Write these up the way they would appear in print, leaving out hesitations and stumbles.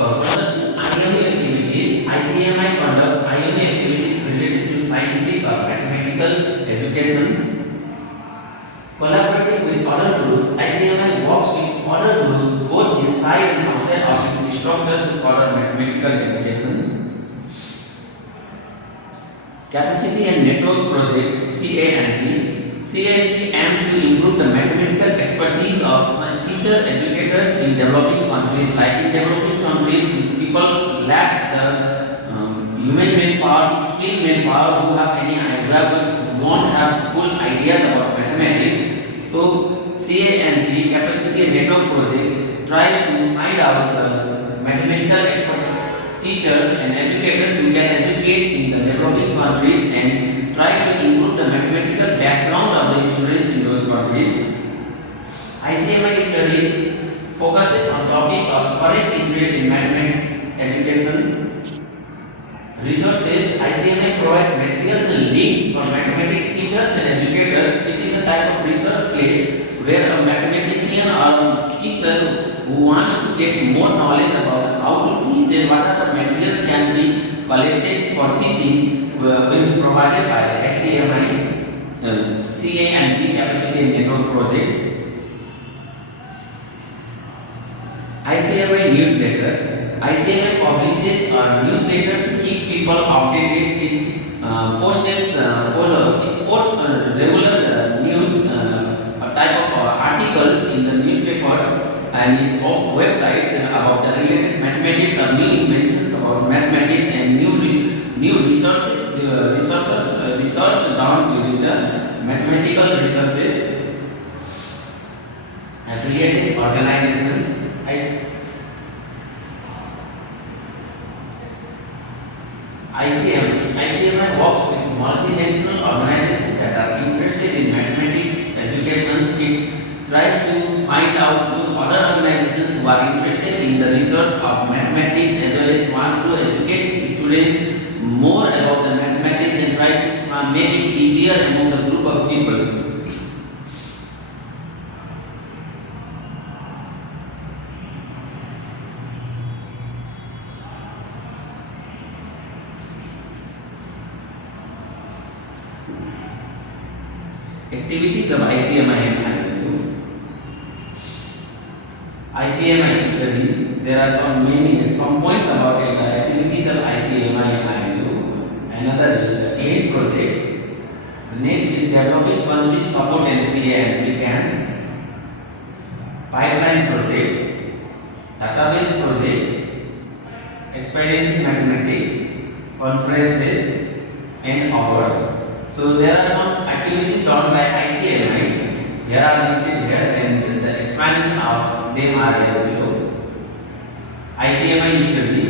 Conducting IMU activities, ICMI conducts IMU activities related to scientific or mathematical education. Collaborating with other groups, ICMI works with other groups both inside and outside of its structure to further mathematical education. Capacity and Network Project (CANP). CANP aims to improve the mathematical expertise of teacher educators in developing countries. Like in developing countries, people lack the human manpower, skilled manpower who have any idea, don't have full ideas about mathematics. So CANP, Capacity and Network Project, tries to find out the mathematical expert teachers and educators who can educate in the developing countries and try to improve the mathematical background of the students in those countries. ICMI studies focuses on topics of current interest in mathematics education. Resources, ICMI provides materials and links for mathematics teachers and educators. It is a type of research place where a mathematician or teacher who wants to get more knowledge about how to teach and what are the materials can be collected for teaching will be provided by ICMI, CANP, Capacity and Network Project. ICMI newsletter. ICMI publishes a newsletter to keep people updated. It posts regular news type of articles in the newspapers and its websites about the related mathematics or new inventions about mathematics and new research done during the mathematical researches. Affiliated organizations. ICMI works with multinational organizations that are interested in mathematics education. It tries to find out those other organizations who are interested in the research of mathematics as well as want to educate students more about the mathematics and try to make it easier among the group of people. Activities of ICMI and IMU. ICMI studies. There are some points about it. The activities of ICMI and IMU. Another is the CLAIM project. The next is developing countries support and CANP can. Pipeline project, database project, experience in mathematics, conferences, and hours. So there are some activities done by ICMI. Here are listed here, and the explanation of them are here below. ICMI studies.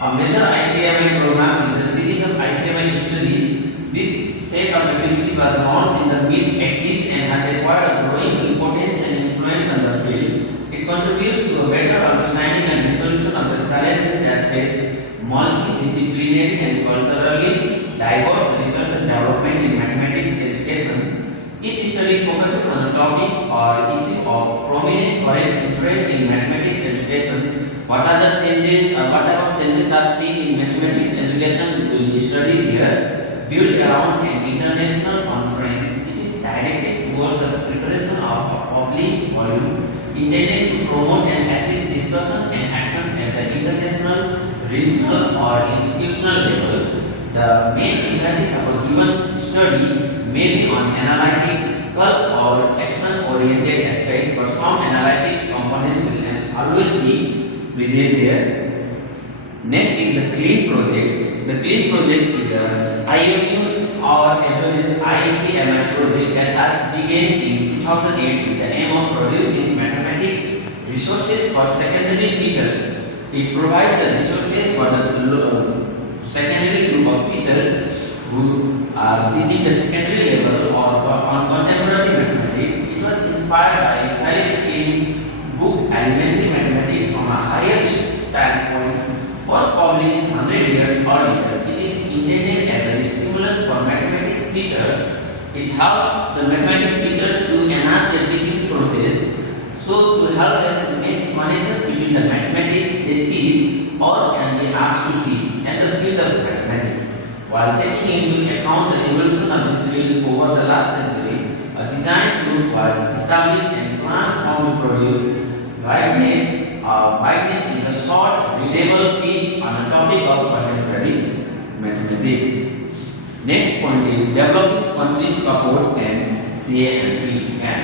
A major ICMI program is the series of ICMI studies. This set of activities was launched in the mid-80s and has acquired a growing importance and influence on the field. It contributes to a better understanding and resolution of the challenges that face multidisciplinary and culturally diverse research and development in mathematics education. Each study focuses on a topic or issue of prominent current interest in mathematics education. What are the changes or what type of changes are seen in mathematics education will be studied here, built around an international conference. It is directed towards the preparation of a published volume intended to promote and assist discussion and action at the international, regional or institutional level. The main emphasis of a given study may be on analytical or action-oriented aspects, but some analytic components will always be present there. Next is the CLAIM project. The CLAIM project is a IMU or as well as ICMI project that has begun in 2008 with the aim of producing mathematics resources for secondary teachers. It provides the resources for the secondary group of teachers who are teaching the secondary level or on contemporary mathematics. It was inspired by Felix King's book Elementary Mathematics from a higher standpoint, first published 100 years earlier. It is intended as a stimulus for mathematics teachers. It helps the mathematics teachers to enhance their teaching process, so to help them to make money they teach or can be asked to teach and the field of mathematics. While taking into account the evolution of this field over the last century, a design group was established and plans formed to produce Wideness. Widening is a short, readable piece on a topic of contemporary mathematics. Next point is developing countries support and CAMP can.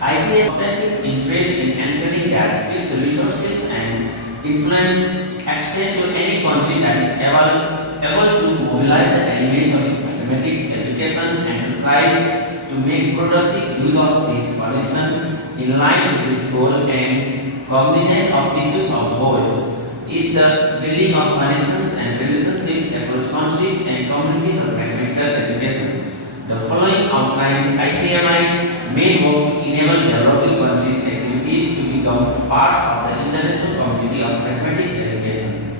ICA authentic interest in ensuring that its resources and influence extend to any country that is able to mobilize the elements of its mathematics education and enterprise to make productive use of this collection in line with this goal and cognizant of issues of goals is the building of connections and relationships across countries and communities of mathematical education. The following outlines ICMI's main work to enable developing countries' activities to become part of the international community of mathematics education.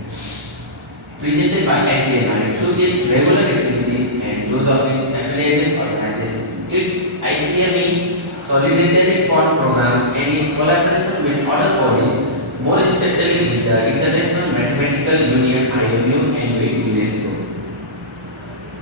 Presented by ICMI through its regular activities and those of its affiliated organizations. Its ICMI Solidarity Fund program and its collaboration with other bodies, more especially with the International Mathematical Union IMU and with UNESCO.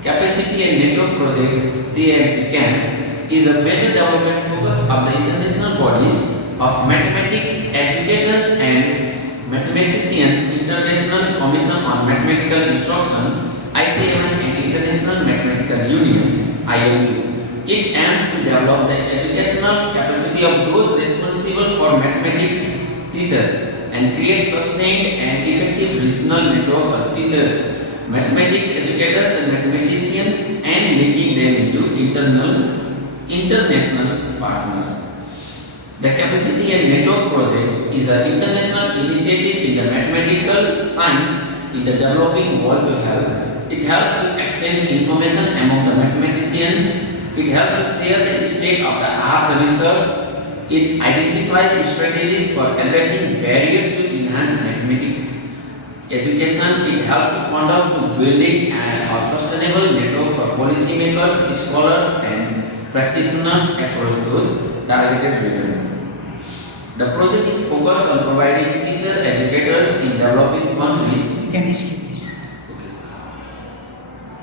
Capacity and Network Project CAMP is a major development focus of the international bodies of mathematics educators and mathematicians, International Commission on Mathematical Instruction ICMI and International Mathematical Union IMU. It aims to develop the educational capacity of those responsible for mathematics teachers and create sustained and effective regional networks of teachers, mathematics educators and mathematicians and making them into international partners. The Capacity and Network Project is an international initiative in the mathematical science in the developing world to help. It helps to exchange information among the mathematicians. It helps to share the state of the art research. It identifies strategies for addressing barriers to enhance mathematics education. It helps to conduct to building a sustainable network for policymakers, scholars and practitioners across those targeted regions. The project is focused on providing teacher educators in developing countries. You can skip this.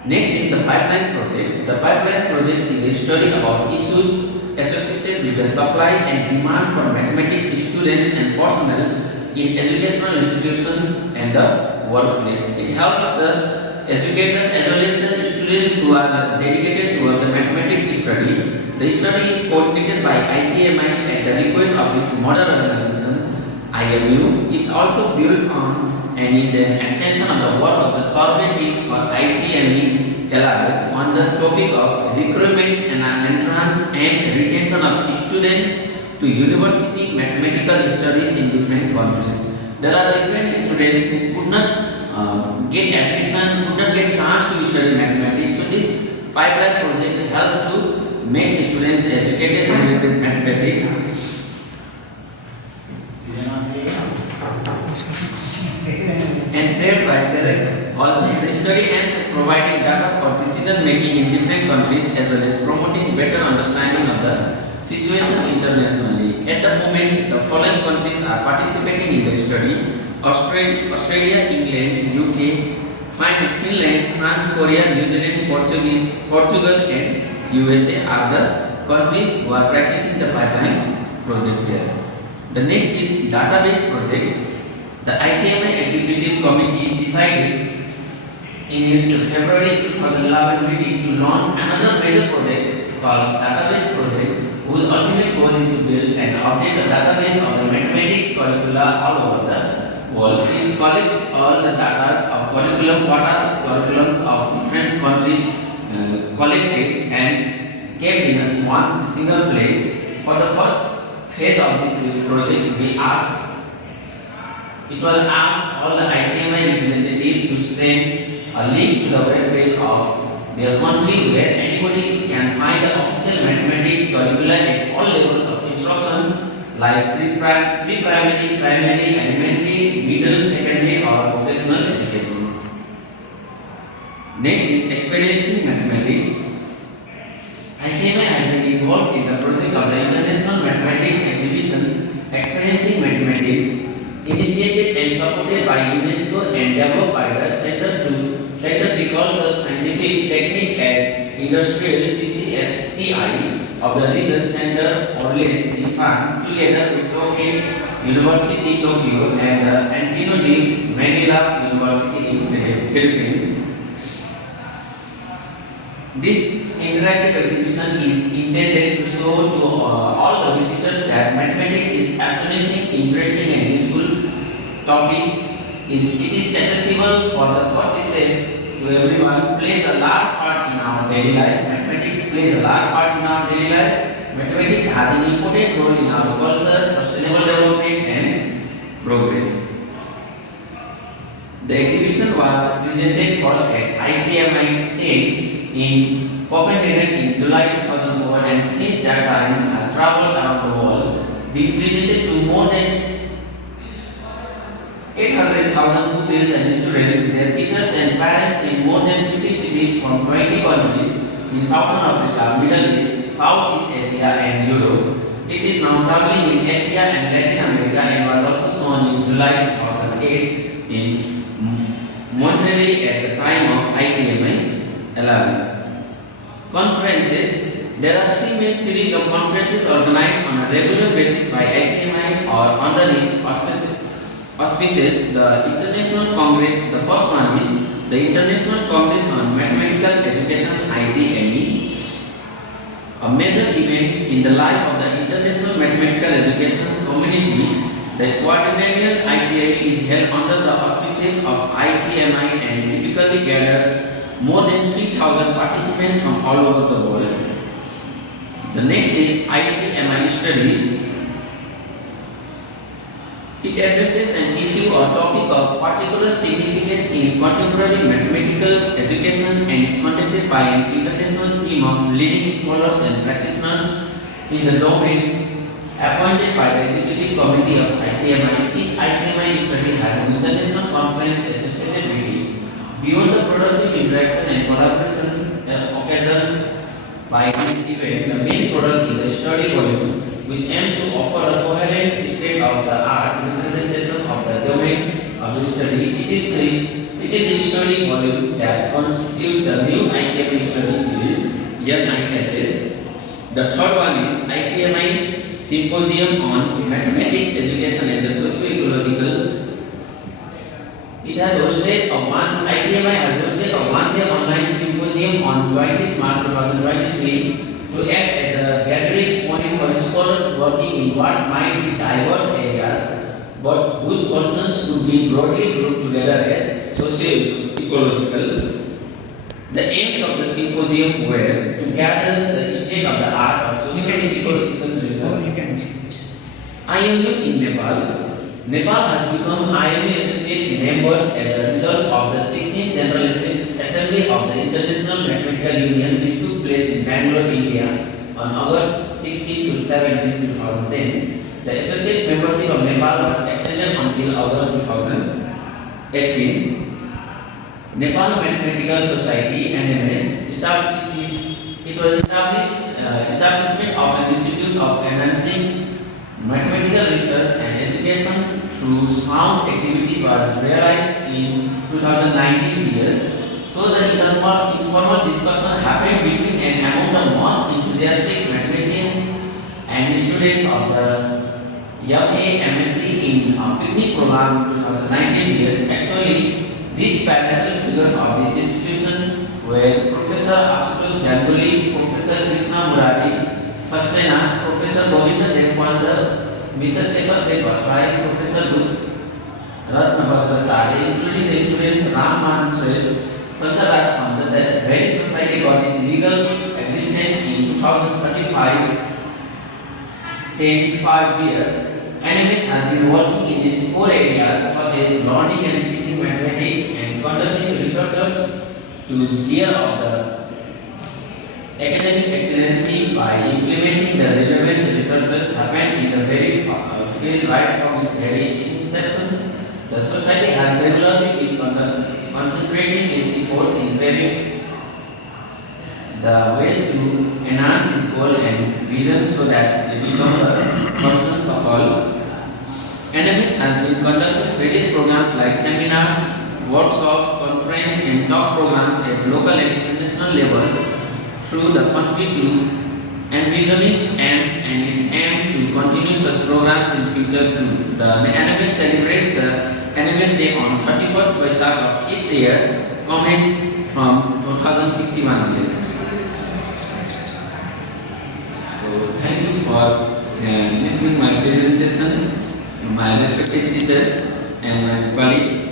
Next is the pipeline project. The pipeline project is a study about issues associated with the supply and demand for mathematics students and personnel in educational institutions and the workplace. It helps the educators as well as the students who are dedicated towards the mathematics study. The study is coordinated by ICMI at the request of its mother organization, IMU. It also builds on and is an extension of the work of the survey team for ICME LR on the topic of recruitment and entrance and retention of students to university mathematical studies in different countries. There are different students who could not get admission, could not get chance to study mathematics. So this pipeline project helps to make students educated in mathematics. And third, the study aims at providing data for decision making in different countries as well as promoting better understanding of the situation internationally. At the moment, the following countries are participating in the study: Australia, England, UK, Finland, France, Korea, New Zealand, Portugal and USA are the countries who are practicing the pipeline project here. The next is database project. The ICMI Executive Committee decided in its February 2011 meeting to launch another major project called Database Project, whose ultimate goal is to build and update the database of the mathematics curricula all over the world. It collects all the data of curriculums of different countries collected and kept in a single place. For the first phase of this project, it was asked all the ICMI representatives to send a link to the web page of their country where anybody can find the official mathematics curricula at all levels of instructions like pre-primary, primary, elementary, middle, secondary or vocational educations. Next is experiencing mathematics. ICMI has been involved in the project of the International Mathematics Exhibition Experiencing Mathematics, initiated and and supported by UNESCO and developed by the Center de Culture, Scientific, Technique and Industrial CCSTI of the Region Center Orleans in France, together with Tokyo University Tokyo and the Antino de Manila University in Philippines. This interactive exhibition is intended to show to all the visitors that mathematics is astonishing, interesting and useful topic. It is accessible for the first steps to everyone, plays a large part in our daily life. Mathematics plays a large part in our daily life. Mathematics has an important role in our culture, sustainable development and progress. The exhibition was presented first at ICMI 10 in Copenhagen in July 2004 and since that time has traveled around the world, being presented to more than 800,000 pupils and students, their teachers and parents in more than 50 cities from 20 countries in Southern Africa, Middle East, Southeast Asia and Europe. It is now traveling in Asia and Latin America and was also shown in July 2008 in Montreal at the time of ICMI 11. Conferences. There are three main series of conferences organized on a regular basis by ICMI or under its auspices. The International Congress, the first one is the International Congress on Mathematical Education ICME, a major event in the life of the international mathematical education community. The quadrennial ICME is held under the auspices of ICMI and typically gathers more than 3,000 participants from all over the world. The next is ICMI Studies. It addresses an issue or topic of particular significance in contemporary mathematical education and is conducted by an international team of leading scholars and practitioners in the domain appointed by the Executive Committee of ICMI. Each ICMI study has an international conference associated with it. Beyond the productive interaction and collaborations occasioned by this event, the main product is a study volume which aims to offer a coherent state-of-the-art representation of the domain of the study. It is the study volumes that constitute the new ICMI study series, NISS. The third one is ICMI Symposium on Mathematics Education and the Socio-Ecological. ICMI has hosted a one-day online symposium on 20th March 2023 to act as a gathering point for scholars working in what might be diverse areas, but whose concerns could be broadly grouped together as socio-ecological. The aims of the symposium were to gather the state of the art of socio-ecological research. IMU in Nepal. Nepal has become IMU associate members as a result of the 16th General Assembly of the International Mathematical Union, which took place in Bangalore, India on August 16 to 17, 2010. The associate membership of Nepal was extended until August 2018. Nepal Mathematical Society (NMS) establishment of an institute of enhancing mathematical research and education through sound activities was realized in 2019 years. So the informal discussion happened between and among the most enthusiastic mathematicians and students of the MA MSc in a picnic program in 2019 years. Actually, these parental figures of this institution were Professor Ashutosh Ganguly, Professor Krishna Murari Saxena, Professor Govinda Devpanta, Mr. Keshav Devpatrai, Professor Ratna Bajracharya, including the students Ram Man Shrestha, Shankar Raj Pandit. The very society got its legal existence in 2035, 5 years. NMS has been working in these 4 areas such as learning and teaching mathematics and conducting researchers to gear up the academic excellency by implementing the relevant researches happened in the very field right from its very inception. The society has regularly been concentrating its efforts in clearing the ways to enhance its goal and vision so that they become the concerns of all. NMS has been conducting various programs like seminars, workshops, conference and talk programs at local and international levels through the country to envisionist aims and is aimed to continue such programs in future too. The NMS celebrates the NMS Day on 31st Vaisakh of each year. Comments from 2061 years. So thank you for listening my presentation, my respected teachers and my colleague.